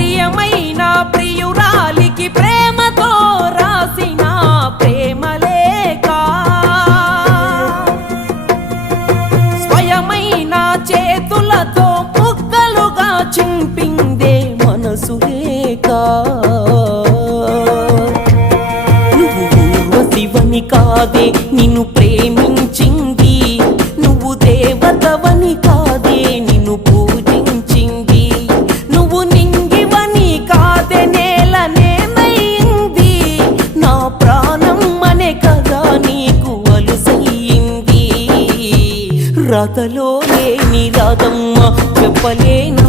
ప్రియమైన ప్రియురాలికి ప్రేమతో రాసిన ప్రేమలేఖ, స్వయమైన చేతులతో ముక్కలుగా చింపిందే మనసు లేక. నువ్వు ఊర్వశివని కాదే నిన్ను ప్రేమించింది, నువ్వు దేవతవని కాదే నిన్ను పూజించింది, నువ్వు నింగివని కాదే నేలనేనయింది, నా ప్రాణం అనే కదా నీకు అలుసయ్యింది. రాతలో లేని రాధమ్మ చెప్పలేను